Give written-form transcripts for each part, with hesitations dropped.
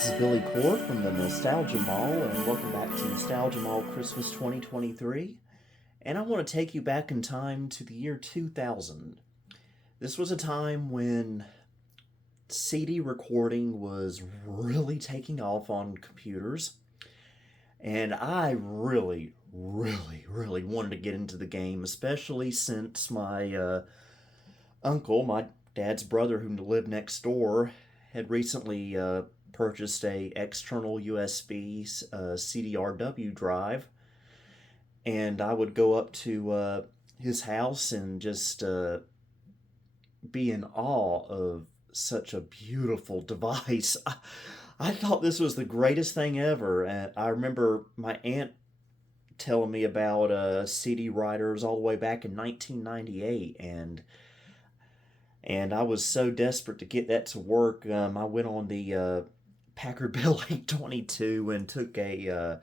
this is Billy Core from the Nostalgia Mall, and welcome back to Nostalgia Mall Christmas 2023. And I want to take you back in time to the year 2000. This was a time when CD recording was really taking off on computers, and I really wanted to get into the game, especially since my uncle, my dad's brother who lived next door, had recently purchased a external USB CDRW drive, and I would go up to his house and just be in awe of such a beautiful device. I thought this was the greatest thing ever, and I remember my aunt telling me about CD writers all the way back in 1998, and I was so desperate to get that to work. I went on the Packard Bell 822 and took a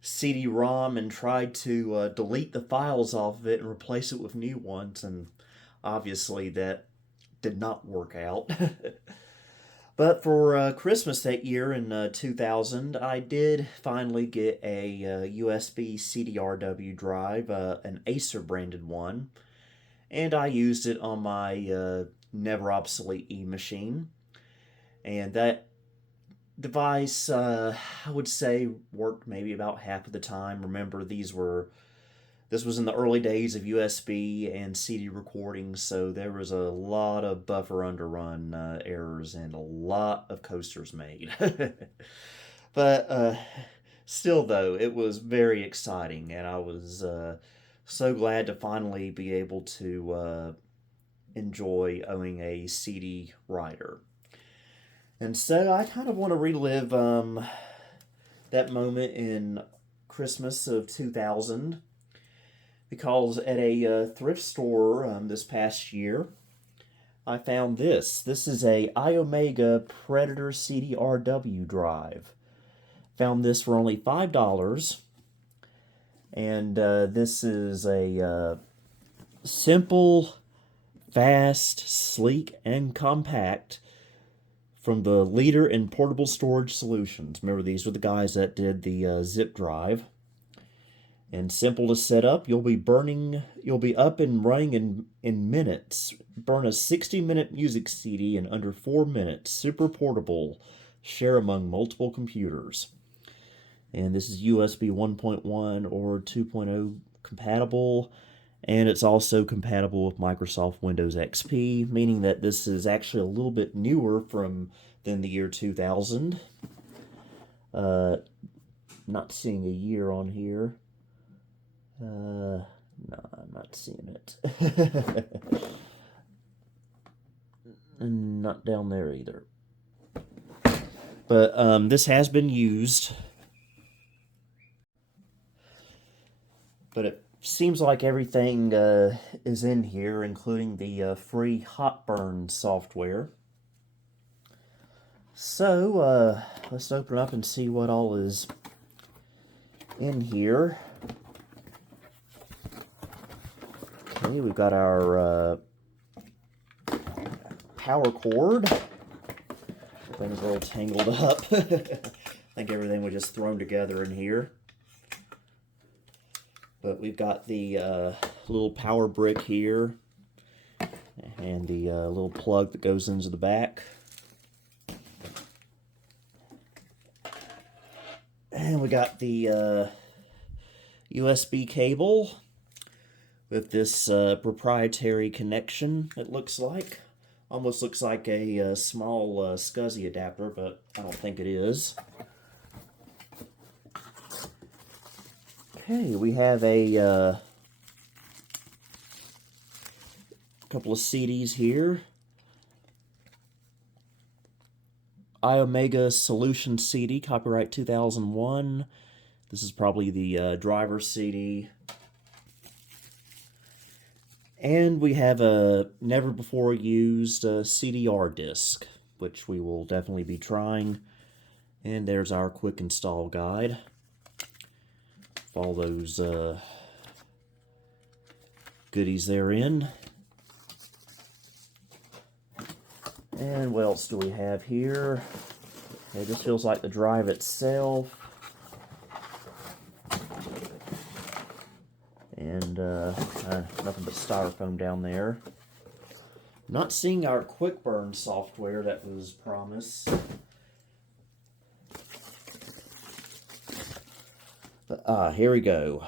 CD-ROM and tried to delete the files off of it and replace it with new ones, and obviously that did not work out. But for Christmas that year in 2000, I did finally get a USB CDRW drive, an Acer branded one, and I used it on my never obsolete E-machine. And that device, I would say, worked maybe about half of the time. Remember, this was in the early days of USB and CD recording, so there was a lot of buffer underrun errors and a lot of coasters made. But still, though, it was very exciting, and I was so glad to finally be able to enjoy owning a CD writer. And so I kind of want to relive that moment in Christmas of 2000, because at a thrift store this past year, I found this. This is a Iomega Predator CDRW drive. Found this for only $5, and this is a simple, fast, sleek, and compact from the leader in portable storage solutions. Remember, these were the guys that did the zip drive. And simple to set up. You'll be up and running in minutes. Burn a 60-minute music CD in under 4 minutes. Super portable. Share among multiple computers. And this is USB 1.1 or 2.0 compatible. And it's also compatible with Microsoft Windows XP, meaning that this is actually a little bit newer than the year 2000. Not seeing a year on here. No, I'm not seeing it. And not down there either. But this has been used. But it seems like everything is in here, including the free Hotburn software. So, let's open it up and see what all is in here. Okay, we've got our power cord. Things are all tangled up. I think everything was just thrown together in here. But we've got the little power brick here, and the little plug that goes into the back. And we got the USB cable with this proprietary connection, it looks like. Almost looks like a small SCSI adapter, but I don't think it is. Okay, we have a couple of CDs here. Iomega Solution CD, copyright 2001. This is probably the driver CD. And we have a never-before-used CDR disc, which we will definitely be trying. And there's our quick install guide. All those goodies therein. And what else do we have here? Okay, this feels like the drive itself. And nothing but styrofoam down there. Not seeing our quick burn software that was promised. Here we go.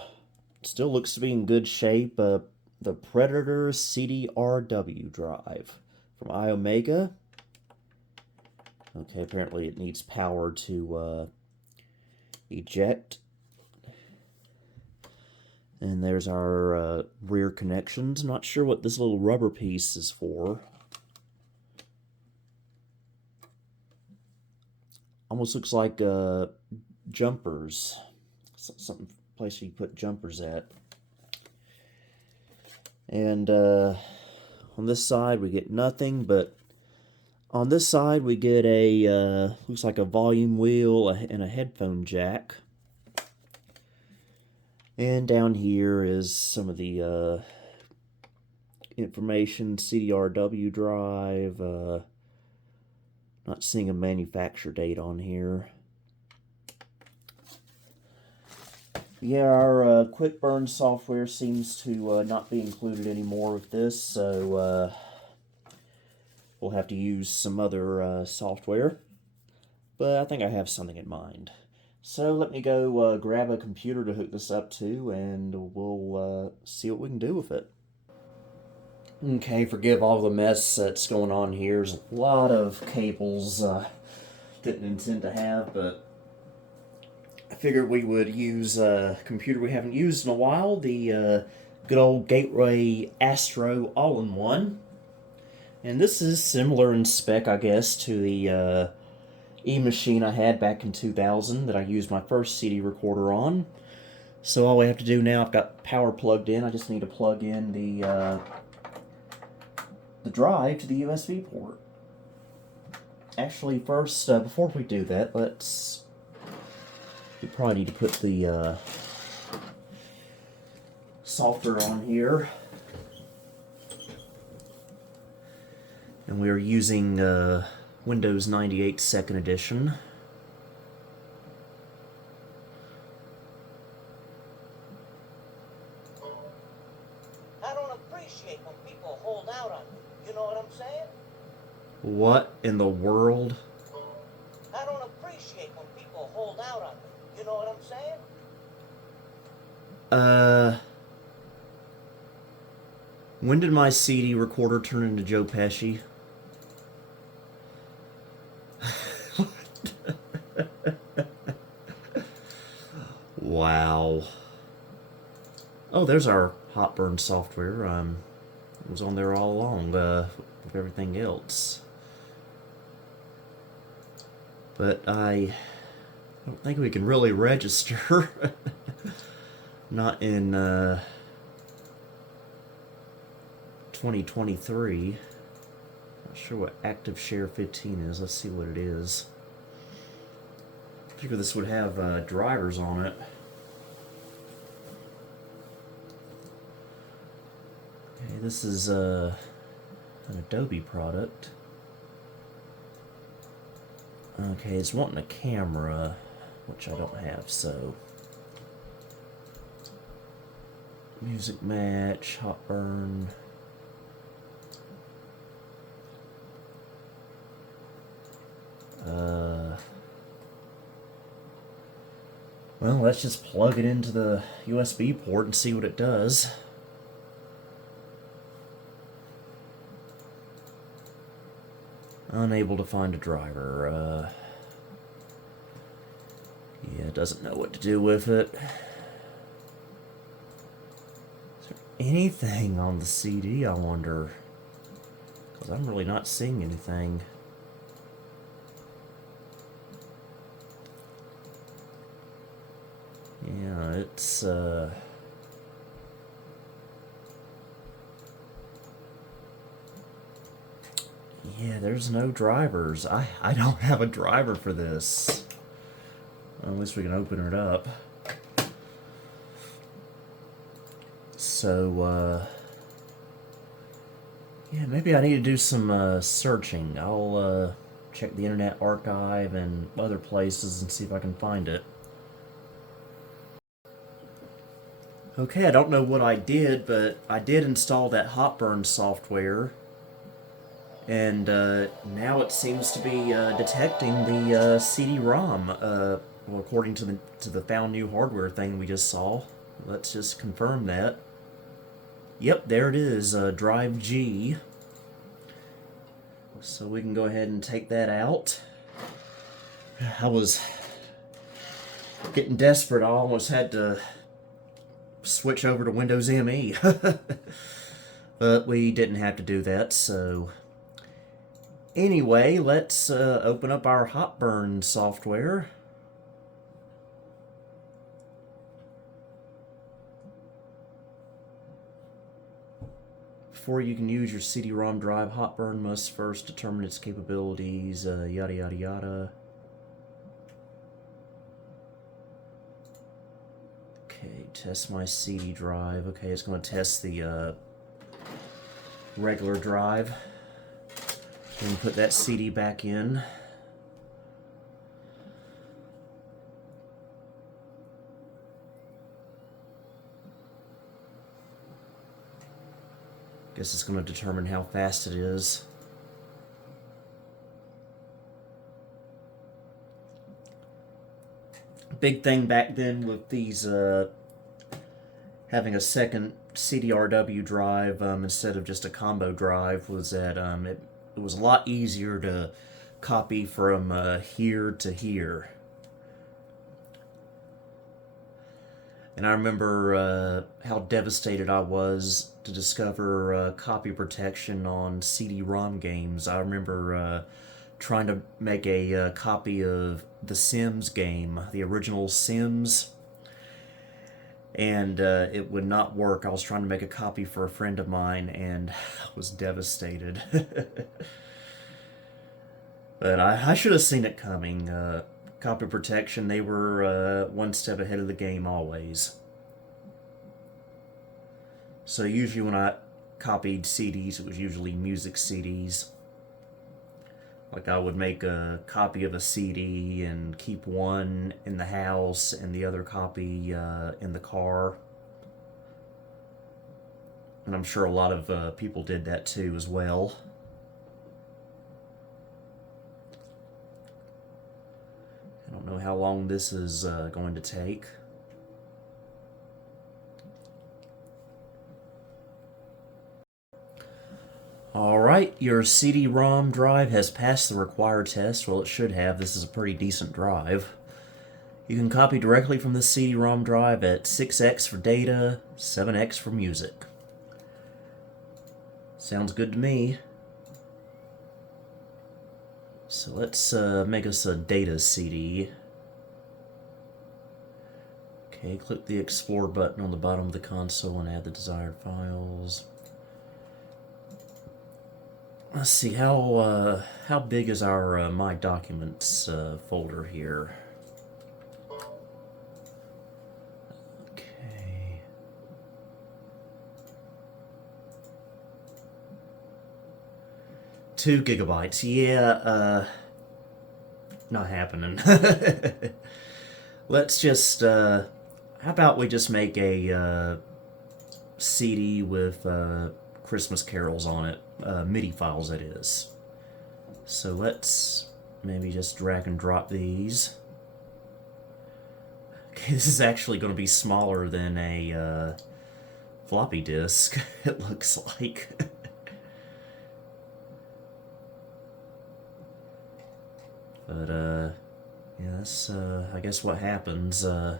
Still looks to be in good shape. The Predator CDRW drive from Iomega. Okay, apparently it needs power to eject. And there's our rear connections. Not sure what this little rubber piece is for. Almost looks like jumpers. Some place you put jumpers at. And on this side we get nothing, but on this side we get a, looks like a volume wheel and a headphone jack. And down here is some of the information, CDRW drive, not seeing a manufacture date on here. Yeah, our quick burn software seems to not be included anymore with this, so we'll have to use some other software. But I think I have something in mind. So let me go grab a computer to hook this up to, and we'll see what we can do with it. Okay, forgive all the mess that's going on here. There's a lot of cables didn't intend to have, but I figured we would use a computer we haven't used in a while, the good old Gateway Astro all-in-one. And this is similar in spec, I guess, to the e-machine I had back in 2000 that I used my first CD recorder on. So all we have to do now, I've got power plugged in, I just need to plug in the drive to the USB port. Actually, first, before we do that, we probably need to put the software on here. And we are using Windows 98 2nd Edition. I don't appreciate when people hold out on me. You know what I'm saying? What in the world? I don't appreciate when people hold out on me. You know what I'm saying? When did my CD recorder turn into Joe Pesci? Wow. Oh, there's our hot burn software. It was on there all along with everything else. But I don't think we can really register. Not in 2023. Not sure what Active Share 15 is. Let's see what it is. I figure this would have drivers on it. Okay, this is an Adobe product. Okay, it's wanting a camera, which I don't have, so. Music match, hot burn. Well, let's just plug it into the USB port and see what it does. Unable to find a driver. Yeah, it doesn't know what to do with it. Is there anything on the CD, I wonder? Because I'm really not seeing anything. Yeah, it's, yeah, there's no drivers. I don't have a driver for this. Well, at least we can open it up. So, yeah, maybe I need to do some searching. I'll check the Internet Archive and other places and see if I can find it. Okay, I don't know what I did, but I did install that Hotburn software, and now it seems to be detecting the CD-ROM. Well, according to the found new hardware thing we just saw. Let's just confirm that. Yep, there it is, drive G. So we can go ahead and take that out. I was getting desperate. I almost had to switch over to Windows ME. But we didn't have to do that, so... Anyway, let's open up our Hotburn software. Before you can use your CD-ROM drive, Hotburn must first determine its capabilities, yada yada yada. Okay, test my CD drive. Okay, it's going to test the regular drive. Then put that CD back in. Guess it's going to determine how fast it is. Big thing back then with these having a second CDRW drive instead of just a combo drive was that it was a lot easier to copy from here to here. And I remember how devastated I was to discover copy protection on CD-ROM games. I remember trying to make a copy of the Sims game, the original Sims, and it would not work. I was trying to make a copy for a friend of mine, and I was devastated. But I should have seen it coming. Copy protection, they were one step ahead of the game always. So usually when I copied CDs, it was usually music CDs. Like I would make a copy of a CD and keep one in the house and the other copy in the car. And I'm sure a lot of people did that too as well. I don't know how long this is going to take. Alright, your CD-ROM drive has passed the required test. Well, it should have. This is a pretty decent drive. You can copy directly from the CD-ROM drive at 6x for data, 7x for music. Sounds good to me. So let's make us a data CD. Okay, click the Explore button on the bottom of the console and add the desired files. Let's see, how big is our My Documents folder here? Okay. Two gigabytes. Yeah, not happening. Let's just, how about we just make a CD with Christmas carols on it, MIDI files that is. So let's maybe just drag and drop these. Okay, this is actually going to be smaller than a floppy disk, it looks like. But, yeah, that's, I guess what happens. Oh,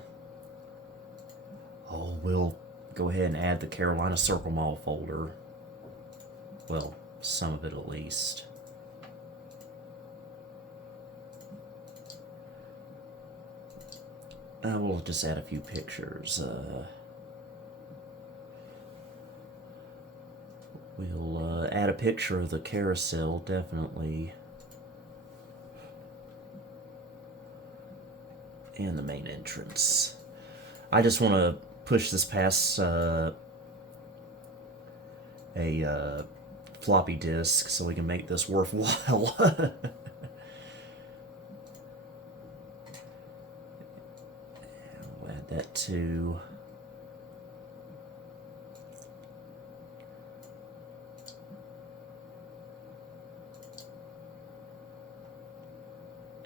we'll go ahead and add the Carolina Circle Mall folder. Well, some of it at least. We'll just add a few pictures. We'll add a picture of the carousel, definitely. And the main entrance. I just want to push this past a floppy disk so we can make this worthwhile. to.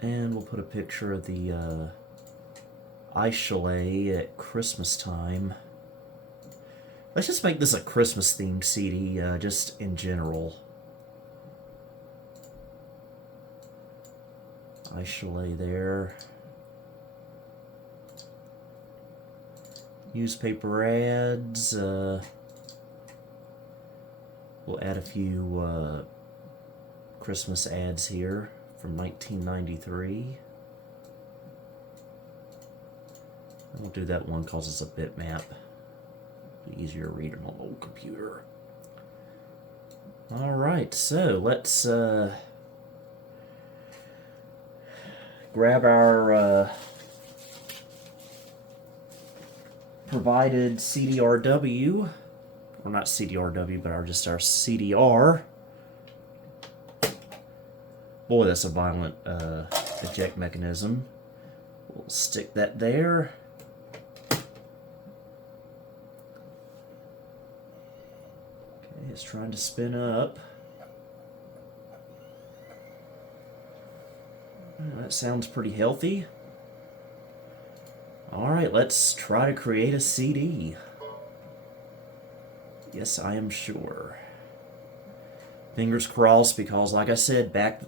And we'll put a picture of the ice chalet at Christmas time. Let's just make this a Christmas themed CD, just in general. Ice chalet there. Newspaper ads. We'll add a few Christmas ads here from 1993. We'll do that one because it's a bitmap. Be easier to read on an old computer. Alright, so let's grab our provided CDRW, or not CDRW, but just our CDR. Boy, that's a violent eject mechanism. We'll stick that there. Okay, it's trying to spin up. That sounds pretty healthy. Alright, let's try to create a CD. Yes, I am sure. Fingers crossed, because like I said, back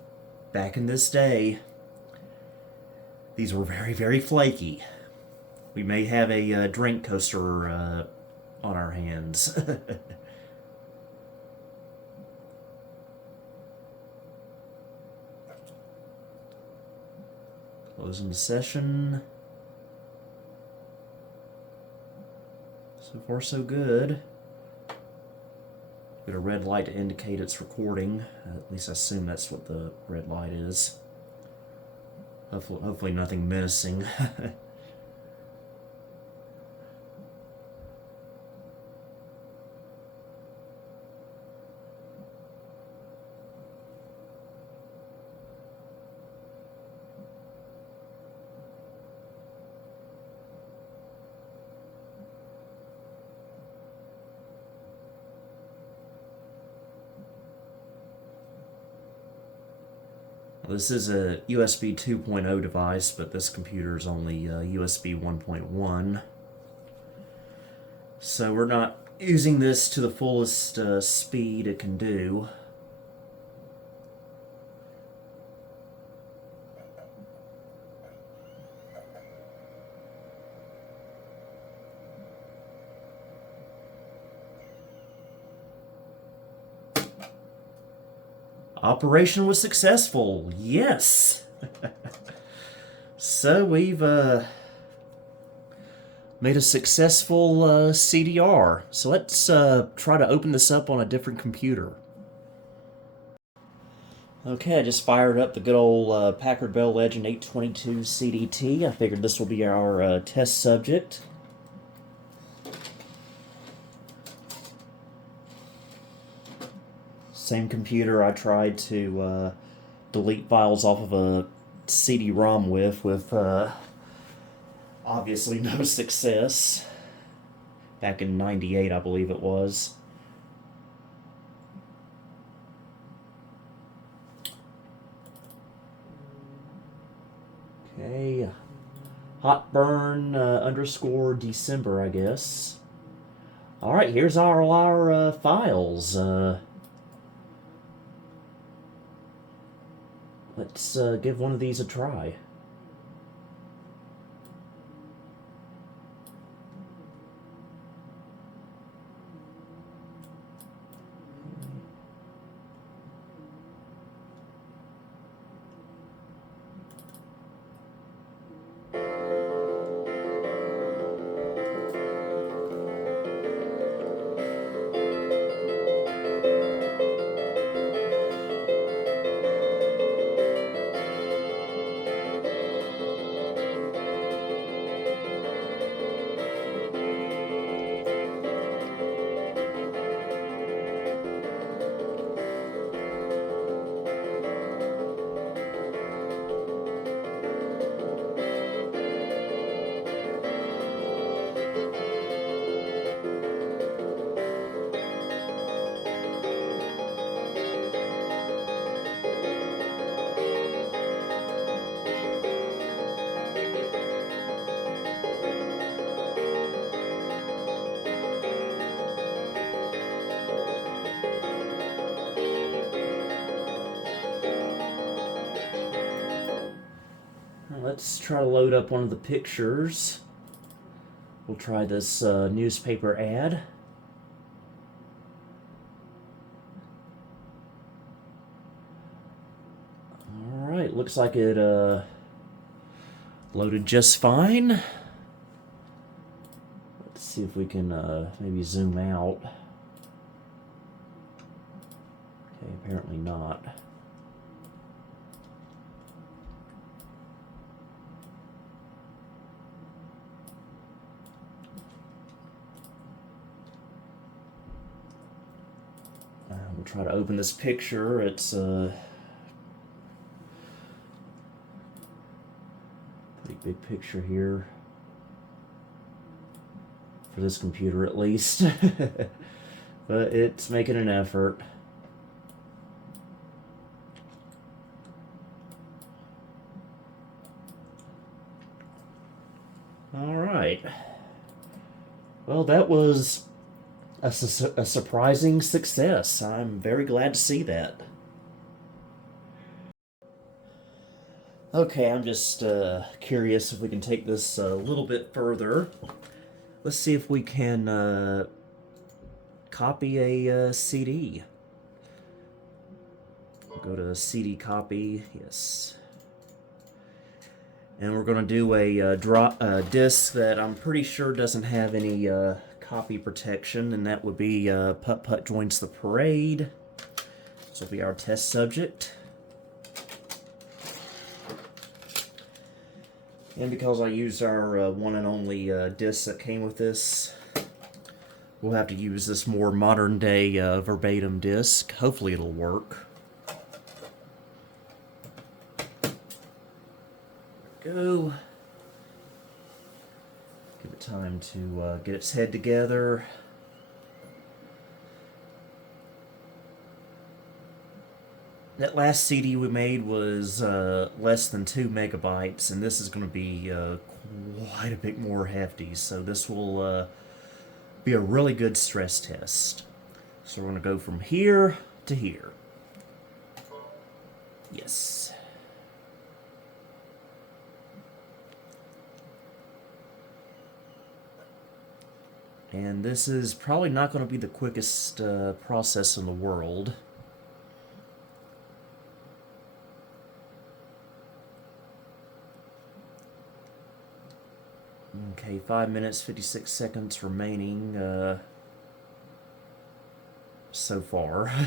in this day, these were very, very flaky. We may have a drink coaster on our hands. Closing the session. So far, so good. Got a red light to indicate it's recording. At least I assume that's what the red light is. Hopefully nothing menacing. This is a USB 2.0 device, but this computer is only USB 1.1. So we're not using this to the fullest speed it can do. Operation was successful. Yes. So we've made a successful CDR. So let's try to open this up on a different computer. Okay, I just fired up the good old Packard Bell Legend 822 CDT. I figured this will be our test subject. Same computer I tried to delete files off of a CD-ROM with obviously no success. Back in '98, I believe it was. Okay, hot burn underscore December, I guess. All right, here's our files. Let's give one of these a try. let's try to load up one of the pictures. We'll try this newspaper ad. Alright, looks like it loaded just fine. Let's see if we can maybe zoom out. Okay, apparently not. We'll try to open this picture. It's pretty big picture here. For this computer at least. But it's making an effort. Alright. Well, that was a surprising success. I'm very glad to see that. Okay, I'm just curious if we can take this a little bit further. Let's see if we can copy a CD. Go to CD copy, yes. And we're going to do a disc that I'm pretty sure doesn't have any copy protection, and that would be Putt Putt Joins the Parade. This will be our test subject. And because I used our one and only disc that came with this, we'll have to use this more modern day verbatim disc. Hopefully it'll work. Go. Give it time to get its head together. That last CD we made was less than 2 megabytes, and this is going to be quite a bit more hefty, so this will be a really good stress test. So we're going to go from here to here. Yes. And this is probably not going to be the quickest process in the world. Okay, 5 minutes, 56 seconds remaining so far. I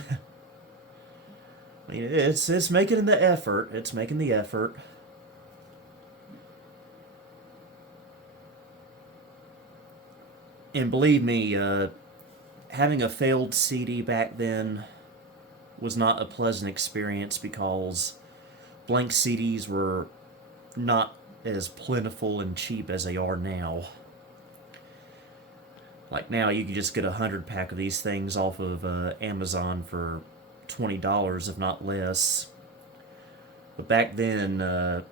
mean, it's making the effort. It's making the effort. And believe me, having a failed CD back then was not a pleasant experience because blank CDs were not as plentiful and cheap as they are now. Like now, you can just get a 100-pack of these things off of Amazon for $20, if not less. But back then,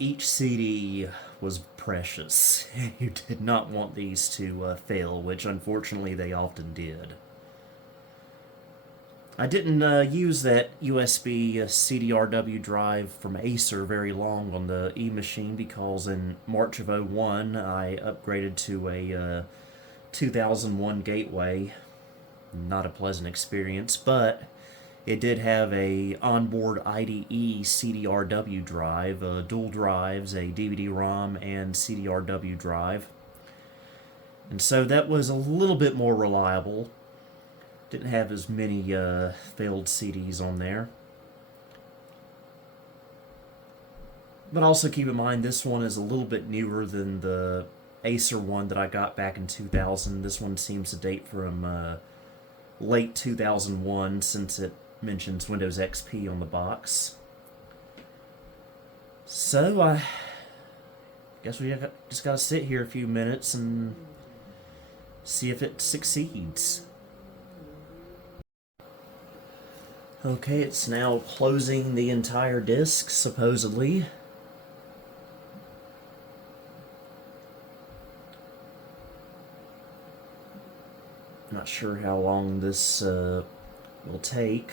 each CD was precious. You did not want these to fail, which unfortunately they often did. I didn't use that USB CDRW drive from Acer very long on the E-machine because in March of '01 I upgraded to a 2001 Gateway. Not a pleasant experience, but it did have a onboard IDE CDRW drive, dual drives, a DVD-ROM and CDRW drive. And so that was a little bit more reliable. Didn't have as many failed CDs on there. But also keep in mind, this one is a little bit newer than the Acer one that I got back in 2000. This one seems to date from late 2001 since it mentions Windows XP on the box. So I guess we just gotta sit here a few minutes and see if it succeeds. Okay, it's now closing the entire disk, supposedly. Not sure how long this will take.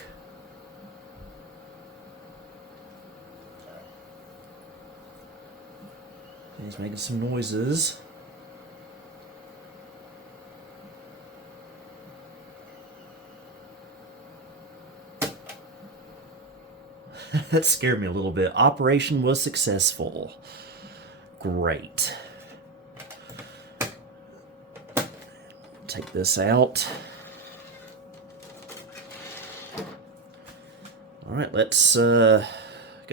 He's making some noises. That scared me a little bit. Operation was successful. Great. Take this out. Alright, let's go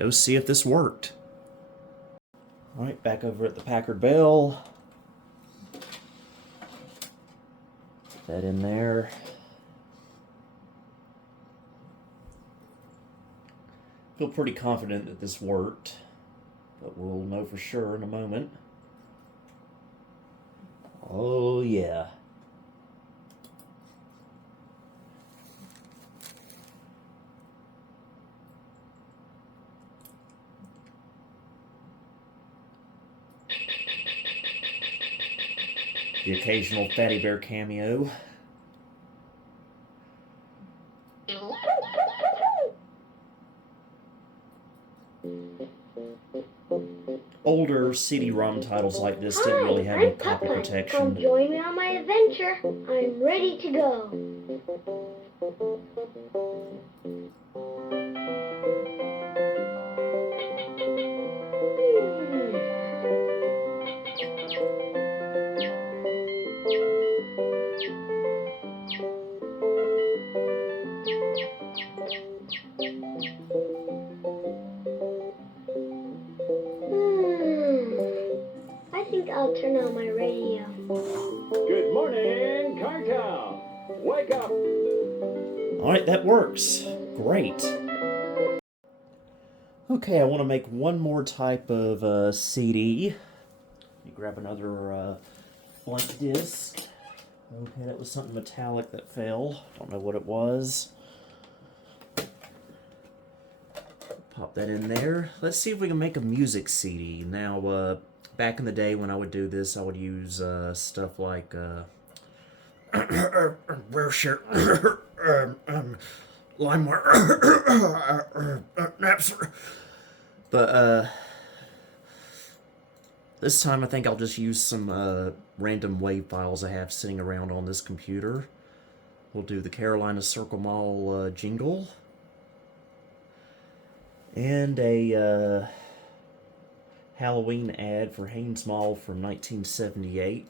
see if this worked. Alright, back over at the Packard Bell. Put that in there. Feel pretty confident that this worked, but we'll know for sure in a moment. Oh yeah. The occasional Fatty Bear cameo. Older CD-ROM titles like this didn't really have any copy protection. Come join me on my adventure. I'm ready to go. I think I'll turn on my radio. Good morning, Cartel. Wake up. Alright, that works. Great. Okay, I want to make one more type of CD. Let me grab another blank disc. Okay, that was something metallic that fell. Don't know what it was. Pop that in there. Let's see if we can make a music CD. Now, back in the day when I would do this, I would use stuff like Rareshare, LimeWire, Napster. But this time I think I'll just use some random WAV files I have sitting around on this computer. We'll do the Carolina Circle Mall jingle. And a Halloween ad for Haynes Mall from 1978.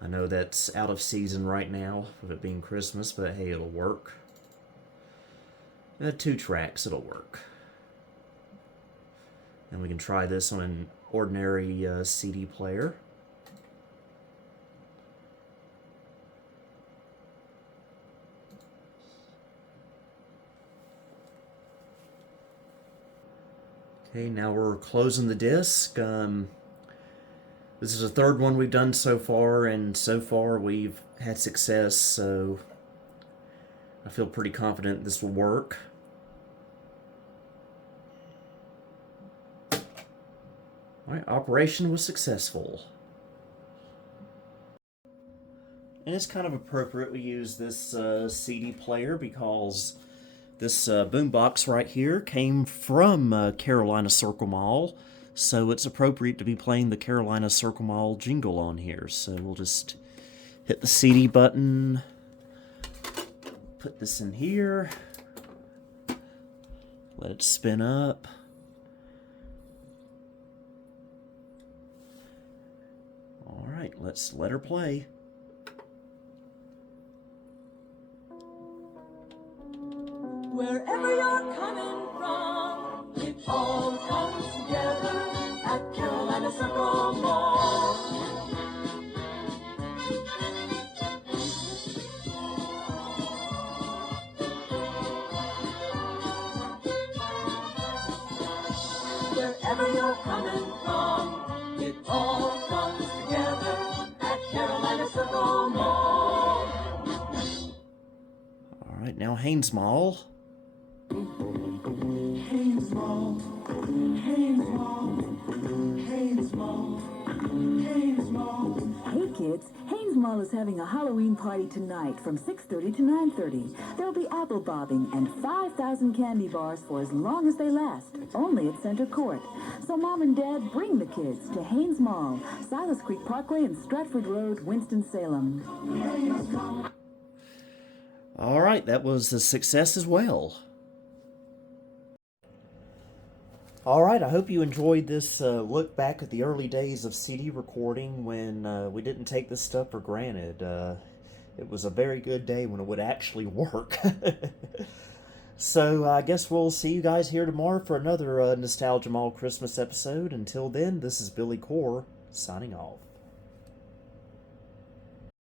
I know that's out of season right now, with it being Christmas, but hey, it'll work. 2 tracks, it'll work. And we can try this on an ordinary CD player. Okay, now we're closing the disc. This is the 3rd one we've done so far, and so far we've had success, so I feel pretty confident this will work. Alright, operation was successful. And it's kind of appropriate we use this CD player because this boombox right here came from Carolina Circle Mall, so it's appropriate to be playing the Carolina Circle Mall jingle on here. So we'll just hit the CD button, put this in here, let it spin up. Alright, let's let her play. Wherever you're coming from, it all comes together at Carolina Circle Mall. Wherever you're coming from, it all comes together at Carolina Circle Mall. Alright, now Haynes Mall. Haynes Mall, Haynes Mall, Haynes Mall, Haynes Mall. Hey kids, Haynes Haynes Mall is having a Halloween party tonight from 6:30 to 9:30. There'll be apple bobbing and 5,000 candy bars for as long as they last, only at Center Court. So Mom and Dad, bring the kids to Haynes Mall, Silas Creek Parkway and Stratford Road, Winston-Salem. All right, that was a success as well. All right, I hope you enjoyed this look back at the early days of CD recording when we didn't take this stuff for granted. It was a very good day when it would actually work. So I guess we'll see you guys here tomorrow for another Nostalgia Mall Christmas episode. Until then, this is Billy Core signing off.